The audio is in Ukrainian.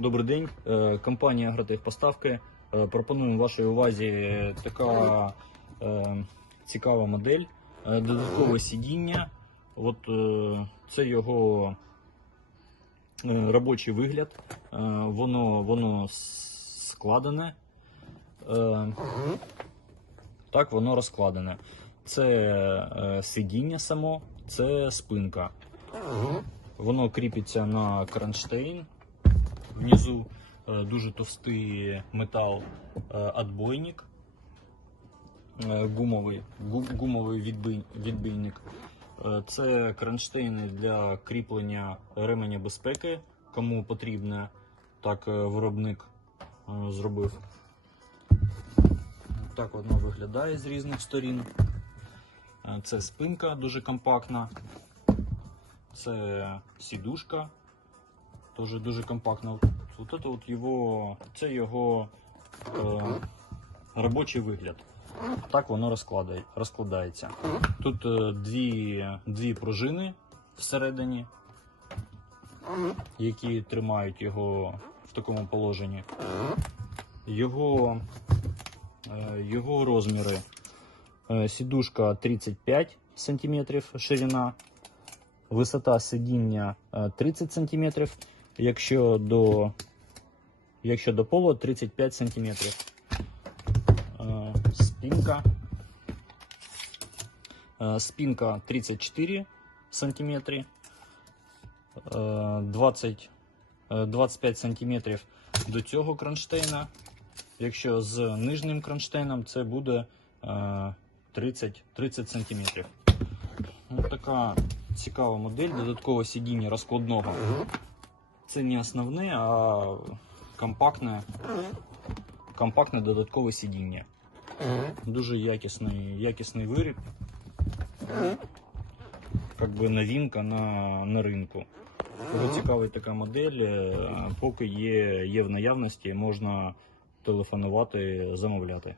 Добрий день, Е, компанія Агротехпоставки. Е, Пропонуємо вашій увазі така е, цікава модель, додаткове сидіння. От це його робочий вигляд. Воно, воно складене. Так, воно розкладене. Це сидіння само, це спинка. Воно кріпиться на кронштейн. Внизу е, дуже товстий метал е, отбойник, е, гумовий, гу- гумовий відбійник. Це кронштейни для кріплення ременя безпеки. Кому потрібно, так виробник зробив. Так воно виглядає з різних сторін. Це спинка дуже компактна. Це сідушка, теж дуже компактна. От це от його, це його е, робочий вигляд. Так воно розкладає, розкладається. Тут е, дві, дві пружини всередині, які тримають його в такому положенні. Його, е, його розміри. Е, Сідушка 35 см ширина, висота сидіння е, 30 см, якщо до, якщо до полу 35 см. Спинка. Е, Спинка 34 см. е, 20, е, 25 см до цього кронштейна. Якщо з нижнім кронштейном, це буде е, 30, 30 см. Ось така цікава модель, додаткове сидіння розкладного. Це не основне, а компактне, компактне додаткове сидіння. Дуже якісний, якісний виріб. Как би новинка на, на ринку. Дуже цікавить така модель, е, поки є, є в наявності, можна телефонувати, замовляти.